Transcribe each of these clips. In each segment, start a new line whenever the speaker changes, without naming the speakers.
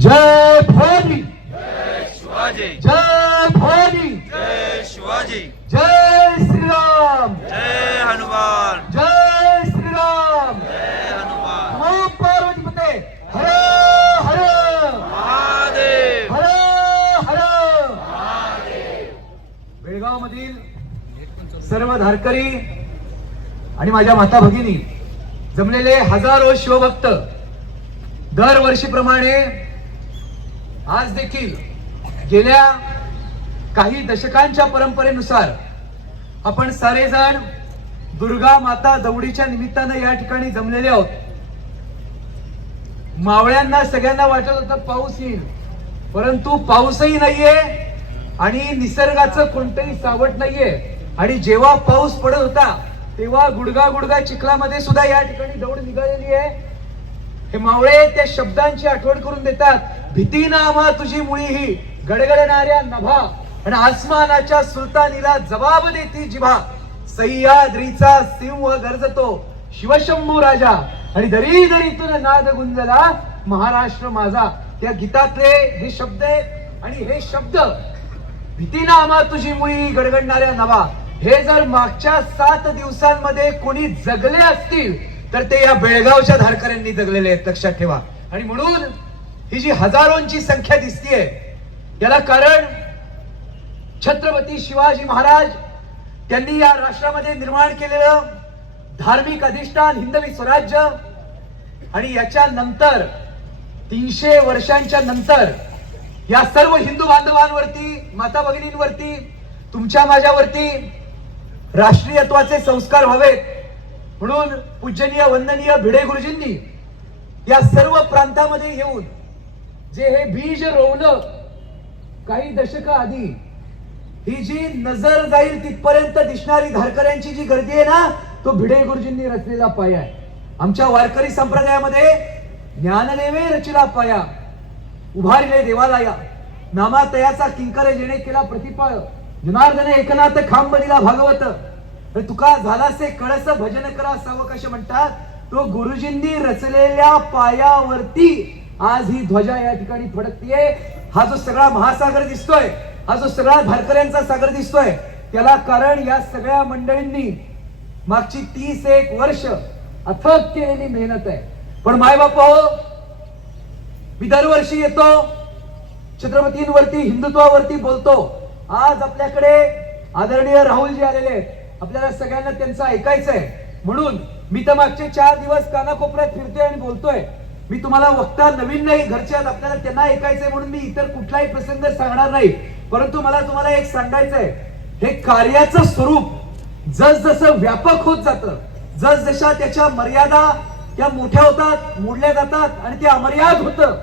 जय भवानी।
शिवाजी।
जय भवानी।
जय शिवाजी।
जय श्रीराम।
जय हनुमान।
जय श्रीराम।
जय हनुमान।
नमो पार्वतीपते हर हर।
महादेव।
हर हर। बेळगाव मधील सर्व धारकरी आणि माझ्या माता भगिनी जमलेले हजारो शिवभक्त दरवर्षीप्रमाणे आज देखील गेल्या काही दशकांच्या परंपरेनुसार आपण सारेजण दुर्गा माता दौडीच्या निमित्तानं या ठिकाणी जमलेले आहोत. मावळ्यांना सगळ्यांना वाटत होतं पाऊस येईल परंतु पाऊसही नाहीये आणि निसर्गाचं कोणतंही सावट नाहीये. आणि जेव्हा पाऊस पडत होता तेव्हा गुडगा गुडगा चिखलामध्ये सुद्धा या ठिकाणी दौड निघालेली आहे. हे मावळे त्या शब्दांची आठवण करून देतात. भीती नामा तुझी मुळी ही गडगडणाऱ्या नभा आणि आसमानाच्या सुलतानीला जबाब देती जिभा. सह्याद्रीचा सिंह गरजतो शिवशंभू राजा. आणि दरी दरीतून नाद गुंजला महाराष्ट्र माझा. त्या गीतातले हे शब्द आहेत आणि हे शब्द भीती नामा तुझी मुळी गडगडणाऱ्या नवा हे जर मागच्या सात दिवसांमध्ये कोणी जगले असतील तर ते या बेळगावच्या धारकऱ्यांनी जगलेले आहेत. लक्षात ठेवा. आणि म्हणून ही जी हजारोंची संख्या दिसतीये याला कारण छत्रपती शिवाजी महाराज त्यांनी या राष्ट्रामध्ये निर्माण केलेलं धार्मिक अधिष्ठान हिंदवी स्वराज्य आणि याच्या नंतर तीनशे वर्षांच्या नंतर या सर्व हिंदू बांधवांवरती माता भगिनींवरती तुमच्या माझ्यावरती राष्ट्रीयत्वाचे संस्कार व्हावेत. म्हणून पूजनीय वंदनीय भिडे गुरुजींनी या सर्व प्रांतामध्ये येऊन जे हे बीज रोवलं काही दशक आधी ही जी नजर जाईल तिथपर्यंत दिसणारी धारकऱ्यांची जी गर्दी आहे ना तो भिडे गुरुजींनी रचलेला पाया आहे. आमच्या वारकरी संप्रदायामध्ये ज्ञानदेवे रचिला पाया उभारले देवालया नामातयाचा किंकर जेणे केला प्रतिपाळ जनार्दन एकनाथ खांब दिला भागवत तर तुका झालासे कळस भजन करा सावकाश म्हणतात तो गुरुजींनी रचलेल्या पायावरती आज ही ध्वजा या ठिकाणी फडकतीये. हा जो सगळा महासागर दिसतोय हा जो सगळा भारकऱ्यांचा सागर दिसतोय त्याला कारण या सगळ्या मंडळींनी मागची तीस एक वर्ष अथक केलेली मेहनत आहे. पण माय बाप हो मी दरवर्षी येतो छत्रपतींवरती हिंदुत्वावरती बोलतो. आज आपल्याकडे आदरणीय राहुलजी आलेले आहेत. आपल्याला सगळ्यांना त्यांचं ऐकायचंय. म्हणून मी तर मागचे चार दिवस कानाकोपऱ्यात फिरतोय आणि बोलतोय. मी तुम्हाला वक्ता नवीन नाही घरच्यात आपल्याला त्यांना ऐकायचंय म्हणून मी इतर कुठलाही प्रसंग सांगणार नाही. परंतु मला तुम्हाला एक सांगायचंय. हे कार्याचं स्वरूप जस जसं व्यापक होत जातं जस जशा त्याच्या मर्यादा त्या मोठ्या होतात मोडल्या जातात आणि ते अमर्याद होतं.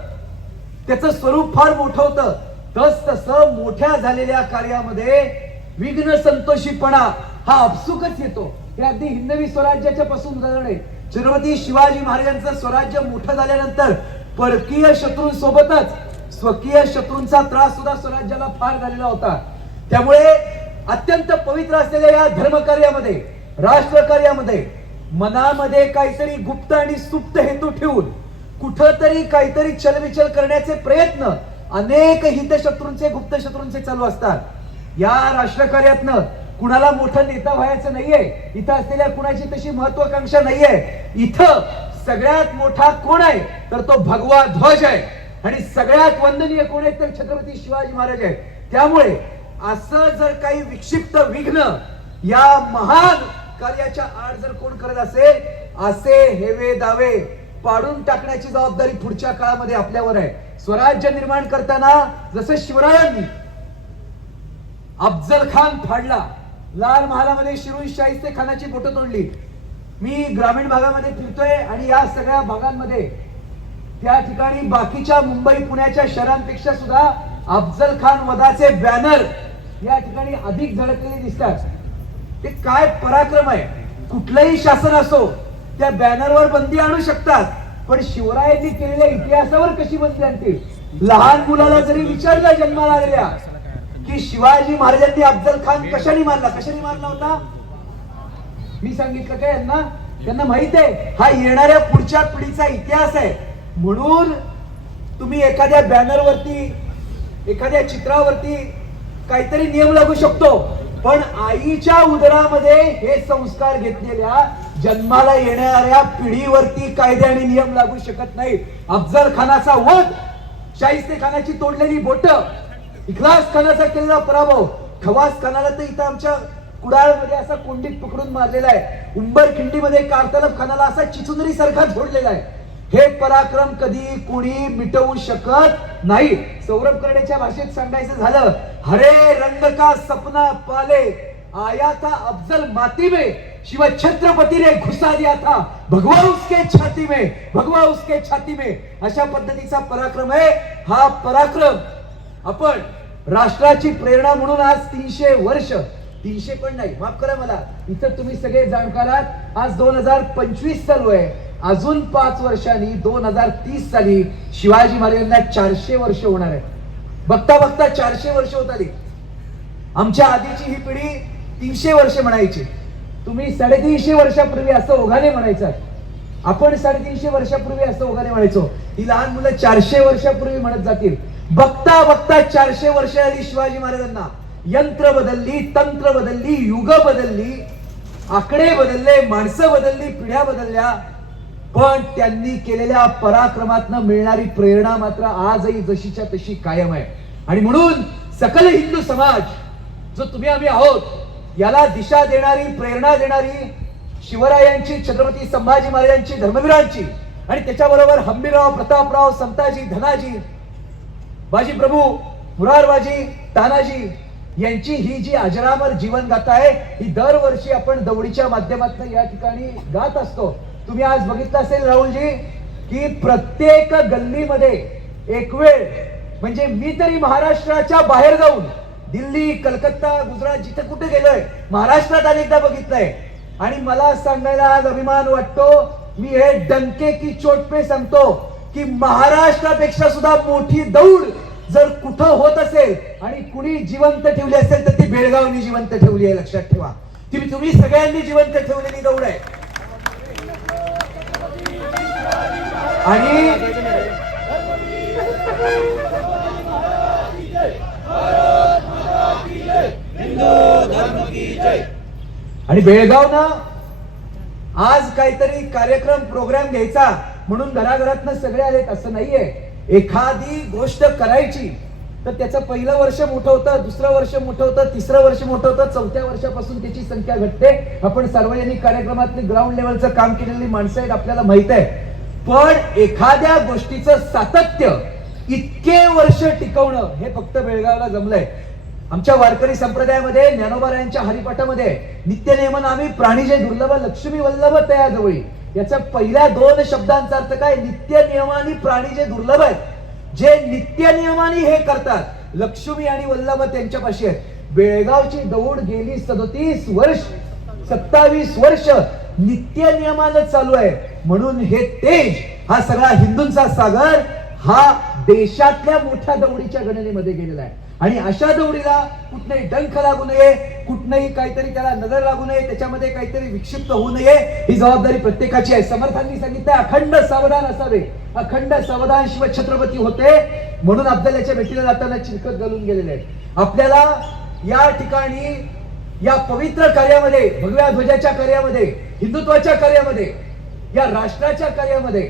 त्याचं स्वरूप फार मोठं होतं. तस तसं मोठ्या झालेल्या कार्यामध्ये विघ्न संतोषीपणा हा अपसुकच येतो. हे अगदी हिंदवी स्वराज्याच्या पासून झालं नाही छत्रपती शिवाजी महाराजांचं स्वराज्य मोठं झाल्यानंतर परकीय शत्रूंसोबतच स्वकीय शत्रूंचा त्रास सुद्धा स्वराज्याला फार झालेला होता. त्यामुळे अत्यंत पवित्र असलेल्या या धर्मकार्यामध्ये राष्ट्रकार्यामध्ये मनामध्ये काहीतरी गुप्त आणि सुप्त हेतू ठेवून कुठंतरी काहीतरी चलविचल करण्याचे प्रयत्न अनेक हितशत्रूंचे गुप्त शत्रूंचे चालू असतात. या राष्ट्रकार्यातनं कुणाला मोठं नेता व्हायचं नाहीये इथं असलेल्या कुणाची तशी महत्वाकांक्षा नाहीये. इथं सगळ्यात मोठा कोण आहे तर तो भगवा ध्वज आहे. आणि सगळ्यात वंदनीय कोण आहे तर छत्रपती शिवाजी महाराज आहे त्यामुळे असं जर काही विक्षिप्त विघ्न या महान कार्याच्या आड जर कोण करत असेल असे हेवे दावे पाडून टाकण्याची जबाबदारी पुढच्या काळामध्ये आपल्यावर आहे. स्वराज्य निर्माण करताना जसं शिवरायांनी अफजल खान फाडला लाल महालामध्ये शिरून शाहिस्ते खानाची बोटं तोडली. मी ग्रामीण भागामध्ये फिरतोय आणि या सगळ्या भागांमध्ये त्या ठिकाणी बाकीच्या मुंबई पुण्याच्या शहरांपेक्षा सुद्धा अफजल खान वधाचे बॅनर या ठिकाणी अधिक झळकलेले दिसतात. ते काय पराक्रम आहे? कुठलंही शासन असो त्या बॅनरवर बंदी आणू शकतात पण शिवरायांनी केलेल्या इतिहासावर कशी बंदी आणतील? लहान मुलाला जरी विचारलं जन्माला आलेल्या की शिवाजी महाराजांनी अफजल खान कशाने मारला? कशाने मारला होता? मी सांगितलं काय यांना? त्यांना माहीत आहे हा येणाऱ्या पुढच्या पिढीचा इतिहास आहे. म्हणून तुम्ही एखाद्या बॅनरवरती एखाद्या चित्रावरती काहीतरी नियम लागू शकतो. पण आईच्या उदरामध्ये हे संस्कार घेतलेल्या जन्माला येणाऱ्या पिढीवरती कायदे आणि नियम लागू शकत नाही अफजल खानाचा वध शाहिस्ते खानाची तोडलेली बोट इखलास खानाचा केलेला पराभव खवास खानाला तर इथं आमच्या कुडाळमध्ये असा कोंडीत पकडून मारलेला आहे. उंबर खिंडीमध्ये कारतलब खानाला असा चिचुंदरी सारखा झोडलेला आहे. हे पराक्रम कधी कोणी मिटवू शकत नाही. सौरभ करण्याच्या भाषेत सांगायचं झालं हरे रंग का सपना पाले आया था अफजल माती में शिव छत्रपती ने घुसा दिया था भगवा उसके छाती में भगवा उसके छाती में अशा पद्धतीचा पराक्रम आहे. हा पराक्रम आपण राष्ट्राची प्रेरणा म्हणून आज तीनशे वर्ष तीनशे पण नाही माफ करा मला इथं तुम्ही सगळे जाणकार आहात आज दोन हजार पंचवीस चालू आहे. अजून पाच वर्षांनी दोन हजार तीस साली शिवाजी महाराजांना चारशे वर्ष होणार आहे बघता बघता चारशे वर्ष होत आली. आमच्या आधीची ही पिढी तीनशे वर्ष म्हणायची. तुम्ही साडेतीनशे वर्षापूर्वी असं ओघाने म्हणायचं. आपण साडेतीनशे वर्षापूर्वी असं ओघाने म्हणायचो. ही लहान मुलं चारशे वर्षापूर्वी म्हणत जातील. बघता बघता चारशे वर्ष आली शिवाजी महाराजांना. यंत्र बदलली तंत्र बदलली युग बदलली आकडे बदलले माणसं बदलली पिढ्या बदलल्या. पण त्यांनी केलेल्या पराक्रमातनं मिळणारी प्रेरणा मात्र आजही जशीच्या तशी कायम आहे. आणि म्हणून सकल हिंदू समाज जो तुम्ही आम्ही आहोत याला दिशा देणारी प्रेरणा देणारी शिवरायांची छत्रपती संभाजी महाराजांची धर्मवीरांची आणि त्याच्याबरोबर हंबीरराव प्रतापराव संताजी धनाजी बाजी प्रभू मुरारबाजी तानाजी यांची ही जी अजरामर जीवन गाथा आहे ही दरवर्षी आपण दौडीच्या माध्यमातून या ठिकाणी गात असतो. तुम्ही आज बघितलं असेल राहुलजी की प्रत्येक गल्लीमध्ये एक वेळ म्हणजे मी तरी महाराष्ट्राच्या बाहेर जाऊन दिल्ली कलकत्ता गुजरात जिथे कुठे गेलोय महाराष्ट्रात अनेकदा बघितलंय. आणि मला सांगायला आज अभिमान वाटतो मी हे डंके की चोट पे सांगतो. की महाराष्ट्रापेक्षा सुद्धा मोठी दौड जर कुठं होत असेल आणि कुणी जिवंत ठेवली असेल तर ती बेळगावनी जिवंत ठेवली आहे लक्षात ठेवा. ती तुम्ही सगळ्यांनी जिवंत ठेवलेली दौड आहे. आणि आणि बेळगावनं आज काहीतरी कार्यक्रम प्रोग्राम घ्यायचा. म्हणून घराघरातनं सगळे आलेत असं नाहीये. एखादी गोष्ट करायची तर त्याचं पहिलं वर्ष मोठं होतं दुसरं वर्ष मोठं होतं तिसरं वर्ष मोठं होतं चौथ्या वर्षापासून त्याची संख्या घटते. आपण सार्वजनिक कार्यक्रमातली ग्राउंड लेवलचं काम केलेली माणसं आहेत आपल्याला माहीत आहे. पण एखाद्या गोष्टीचं सातत्य इतके वर्ष टिकवणं हे फक्त बेळगावला जमलंय. आमच्या वारकरी संप्रदायामध्ये ज्ञानोबारायांच्या हरिपाठामध्ये नित्य नियमन आम्ही प्राणीजे दुर्लभ लक्ष्मी वल्लभ तया जवळी याच्या पहिल्या दोन शब्दांचा अर्थ काय? नित्य नियमानी प्राणी जे दुर्लभ आहेत जे नित्य नियमानी हे करतात लक्ष्मी आणि वल्लभ त्यांच्यापाशी आहेत. बेळगावची दौड गेली सदोतीस वर्ष सत्तावीस वर्ष नित्य नियमानं चालू आहे. म्हणून हे तेज हा सगळा हिंदूंचा सागर हा देशातल्या मोठ्या दौडीच्या गणनेमध्ये गेलेला आहे. आणि अशा दौडीला कुठलाही डंख लागू नये कुठनंही काहीतरी त्याला नजर लागू नये त्याच्यामध्ये काहीतरी विक्षिप्त होऊ नये. ही जबाबदारी प्रत्येकाची आहे. समर्थांनी सांगितलं अखंड सावधान असावे. अखंड सावधान शिव छत्रपती होते. म्हणून अफजलाच्या भेटीला जाताना चिरकत घालून गेलेले आहेत. आपल्याला या ठिकाणी या पवित्र कार्यामध्ये भगव्या ध्वजाच्या कार्यामध्ये हिंदुत्वाच्या कार्यामध्ये या राष्ट्राच्या कार्यामध्ये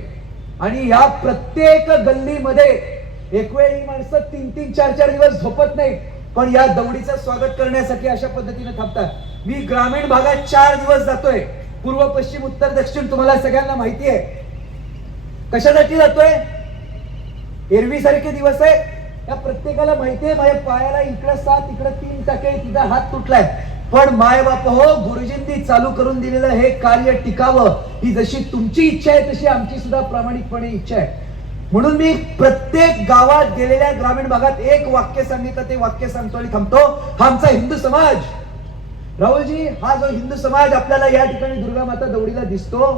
आणि या प्रत्येक गल्लीमध्ये एक वेळ ही माणसं तीन तीन चार चार दिवस झोपत नाही पण या दौडीचं स्वागत करण्यासाठी अशा पद्धतीने थांबतात. मी ग्रामीण भागात चार दिवस जातोय. पूर्व पश्चिम उत्तर दक्षिण तुम्हाला सगळ्यांना माहिती आहे. कशासाठी जातोय? एरवी सारखे दिवस आहे या प्रत्येकाला माहितीये माझ्या पायाला इकडं सात इकडं तीन टाके तिचा हात तुटलाय. पण माय बाप हो गुरुजींनी चालू करून दिलेलं हे कार्य टिकावं. ही जशी तुमची इच्छा आहे तशी आमची सुद्धा प्रामाणिकपणे इच्छा आहे. म्हणून मी प्रत्येक गावात गेलेल्या ग्रामीण भागात एक वाक्य सांगितलं ते वाक्य सांगतो आणि थांबतो. हा आमचा हिंदू समाज. राहुलजी हा जो हिंदू समाज आपल्याला या ठिकाणी दुर्गा माता दौडीला दिसतो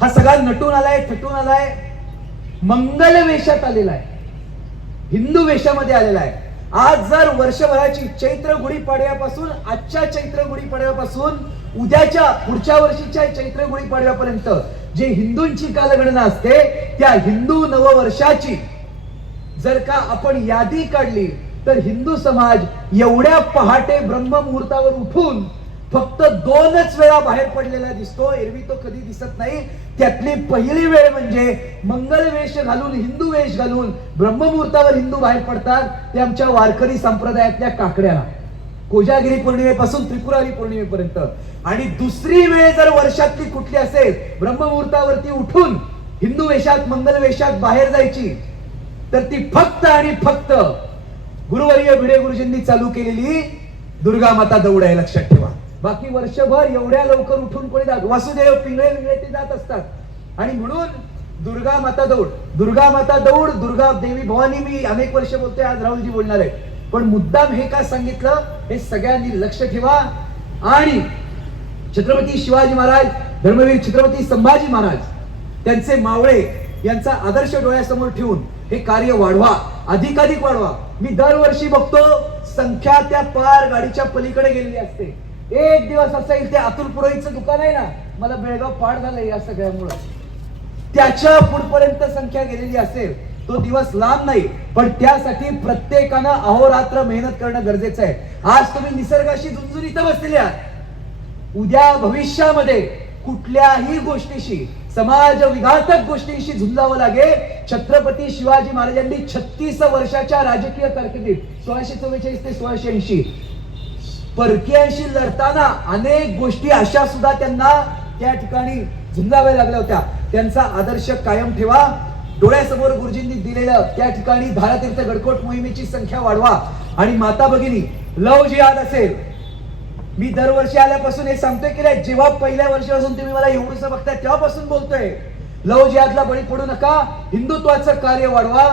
हा सगळा नटून आलाय थटून आलाय मंगल वेशात आलेला आहे. हिंदू वेशामध्ये आलेला आहे. आज जर वर्षभराची चैत्र गुढीपाडव्यापासून आजच्या चैत्र गुढीपाडव्यापासून उद्याच्या पुढच्या वर्षीच्या चैत्र गुढीपाडव्यापर्यंत जे हिंदूंची कालगणना असते त्या हिंदू नववर्षाची जर का आपण यादी काढली तर हिंदू समाज एवढ्या पहाटे ब्रह्ममुहूर्तावर उठून फक्त दोनच वेळा बाहेर पडलेला दिसतो. एरवी तो कधी दिसत नाही. त्यातली पहिली वेळ म्हणजे मंगल वेश घालून हिंदू वेश घालून ब्रह्ममुहूर्तावर हिंदू बाहेर पडतात ते आमच्या वारकरी संप्रदायातल्या काकड्याला. कोजागिरी पौर्णिमेपासून त्रिपुरारी पौर्णिमेपर्यंत. आणि दुसरी वेळ जर वर्षातली कुठली असेल ब्रह्ममुहूर्तावरती उठून हिंदू वेशात मंगल वेशात बाहेर जायची तर ती फक्त आणि फक्त गुरुवर्य भिडे गुरुजींनी चालू केलेली दुर्गा माता दौड आहे लक्षात ठेवा. बाकी वर्षभर एवढ्या लवकर उठून कोणी जात वासुदेव पिंगळे विंगळे ते जात असतात. आणि म्हणून दुर्गा माता दौड दुर्गा माता दौड दुर्गा देवी भवानी मी अनेक वर्ष बोलतोय आज राहुलजी बोलणार आहे पण मुद्दाम हे का सांगितलं हे सगळ्यांनी लक्ष ठेवा. आणि छत्रपती शिवाजी महाराज धर्मवीर छत्रपती संभाजी महाराज त्यांचे मावळे यांचा आदर्श डोळ्यासमोर ठेवून हे कार्य वाढवा. अधिकाधिक वाढवा. मी दरवर्षी बघतो संख्या त्या पार गाडीच्या पलीकडे गेलेली असते. एक दिवस असा येईल ते अतुल पुरोहितचं दुकान आहे ना मला बेळगाव पाड झालंय या सगळ्यामुळं. त्याच्या पुढपर्यंत संख्या गेलेली असेल तो दिवस लांब नाही पण त्यासाठी प्रत्येकानं अहोरात्र मेहनत करणं गरजेचं आहे. आज तुम्ही निसर्गाशी झुंजून बसलेले आहात. उद्या भविष्यामध्ये कुठल्याही गोष्टीशी समाज विघातक गोष्टींशी झुंजावं लागेल. छत्रपती शिवाजी महाराजांनी छत्तीस वर्षाच्या राजकीय कारकिर्दीत सोळाशे चव्वेचाळीस ते सोळाशे ऐंशी परकीयांशी लढताना अनेक गोष्टी अशा सुद्धा त्यांना त्या ठिकाणी झुंजाव्या लागल्या होत्या. त्यांचा आदर्श कायम ठेवा. डोळ्यासमोर गुरुजींनी दिलेलं त्या ठिकाणी भारतीर्थ गडकोट मोहिमेची संख्या वाढवा. आणि माता भगिनी लव जिहाद असेल मी दरवर्षी आल्यापासून हे सांगतोय की नाही जेव्हा पहिल्या वर्षापासून तुम्ही मला एवढंच बघताय तेव्हापासून बोलतोय. लव जिहादला बळी पडू नका. हिंदुत्वाचं कार्य वाढवा.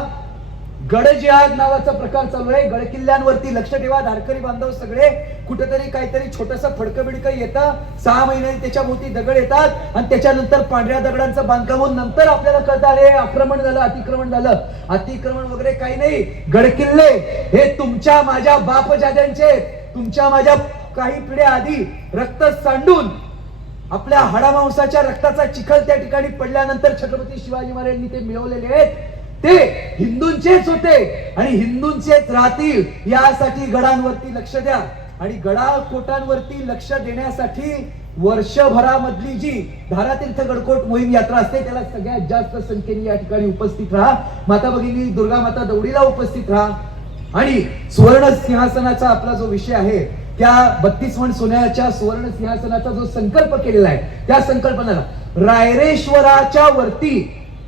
गडजिहाद नावाचा प्रकार चालू आहे. गड किल्ल्यांवरती लक्ष ठेवा. धारकरी बांधव सगळे कुठेतरी काहीतरी छोटस फडकं बिडकं येतं. सहा महिन्यांनी त्याच्या भोवती दगड येतात आणि त्याच्यानंतर पांढऱ्या दगडांचं बांधकाम होऊन नंतर आपल्याला कळतं अरे आक्रमण झालं अतिक्रमण झालं. अतिक्रमण वगैरे काही नाही. गड किल्ले हे तुमच्या माझ्या बापजाद्यांचे तुमच्या माझ्या काही पिढ्या आधी रक्त सांडून आपल्या हाडामांसाच्या रक्ताचा चिखल त्या ठिकाणी पडल्यानंतर छत्रपती शिवाजी महाराजांनी ते मिळवलेले आहेत. ते हिंदूंचेच होते. आणि हिंदूंचेच राहतील यासाठी गडांवरती लक्ष द्या. आणि गडा कोटांवरती लक्ष देण्यासाठी वर्षभरामधली जी धारातीर्थ गडकोट मोहीम यात्रा असते त्याला सगळ्यात जास्त संख्येने या ठिकाणी उपस्थित राहा. माता भगिनी दुर्गा माता दौडीला उपस्थित राहा. आणि सुवर्ण सिंहासनाचा आपला जो विषय आहे त्या बत्तीस वण सोन्याच्या सुवर्ण सिंहासनाचा जो संकल्प केलेला आहे त्या संकल्पनाला रायरेश्वराच्या वरती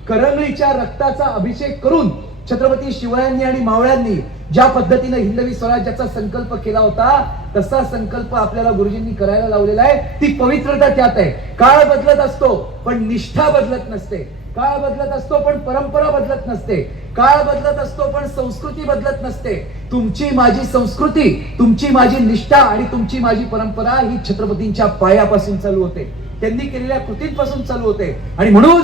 करंगळीच्या रक्ताचा अभिषेक करून छत्रपती शिवरायांनी आणि मावळ्यांनी ज्या पद्धतीने हिंदवी स्वराज्याचा संकल्प केला होता तसा संकल्प आपल्याला गुरुजींनी करायला लावलेला आहे. ती पवित्रता त्यात आहे. काळ बदलत असतो पण निष्ठा बदलत नसते. काळ बदलत असतो पण परंपरा बदलत नसते. काळ बदलत असतो पण संस्कृती बदलत नसते. तुमची माझी संस्कृती तुमची माझी निष्ठा आणि तुमची माझी परंपरा ही छत्रपतींच्या पायापासून चालू होते. त्यांनी केलेल्या कृतींपासून चालू होते. आणि म्हणून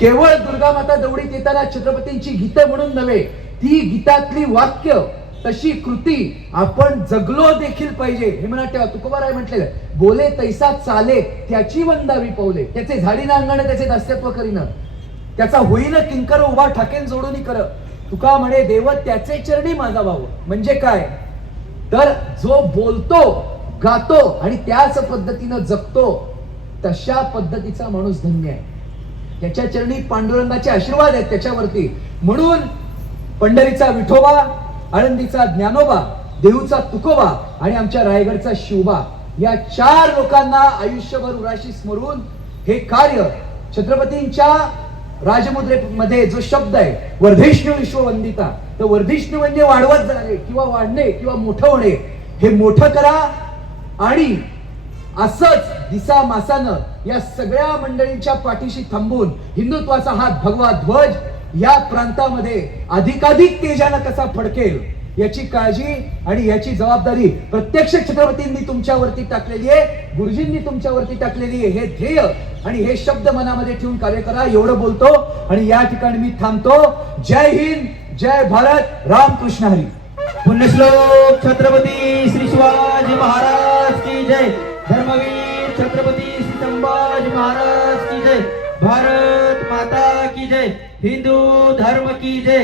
केवळ दुर्गा माता दौडीत येताना छत्रपतींची गीत म्हणून नव्हे ती गीतातली वाक्य तशी कृती आपण जगलो देखील पाहिजे. हे म्हणा तेव्हा तुकोबाराय म्हटलेलं आहे, बोले तैसा चाले त्याची वंदावी पावले त्याचे झाडीना अंगण त्याचे दास्यत्व करीन. त्याचा होईन किंकर उभा ठाकेन जोडून कर. तुका म्हणे देव त्याचे चरणी माझा भाऊ. म्हणजे काय? तर जो बोलतो गातो आणि त्याच पद्धतीनं जगतो तशा पद्धतीचा माणूस धन्य आहे. त्याच्या चरणी पांडुरंगाचे आशीर्वाद आहेत त्याच्यावरती. म्हणून पंढरीचा विठोबा आळंदीचा ज्ञानोबा देऊचा तुकोबा आणि आमच्या रायगडचा शिवबा या चार लोकांना आयुष्यभर उराशी स्मरून हे कार्य छत्रपतींच्या राजमुद्रेमध्ये जो शब्द आहे वर्धिष्णू विश्ववंदिता तर वर्धिष्णू म्हणजे वाढवत जाणे किंवा वाढणे किंवा मोठं होणे हे मोठं करा आणि असंच दिसा मासानं या सगळ्या मंडळींच्या पाठीशी थांबून हिंदुत्वाचा हात भगवा ध्वज या प्रांतामध्ये अधिकाधिक तेजानं कसा फडकेल याची काळजी आणि याची जबाबदारी प्रत्यक्ष छत्रपतींनी तुमच्यावरती टाकलेली आहे गुरुजींनी तुमच्यावरती टाकलेली आहे. हे ध्येय आणि हे शब्द मनामध्ये ठेवून कार्य करा. एवढं बोलतो आणि या ठिकाणी मी थांबतो. जय हिंद जय भारत रामकृष्ण हरी.
पुण्यश्लोक छत्रपती श्री शिवाजी महाराज की जय. धर्मवीर छत्रपती महाराज की जय। भारत माता की जय। हिंदू धर्म की जय।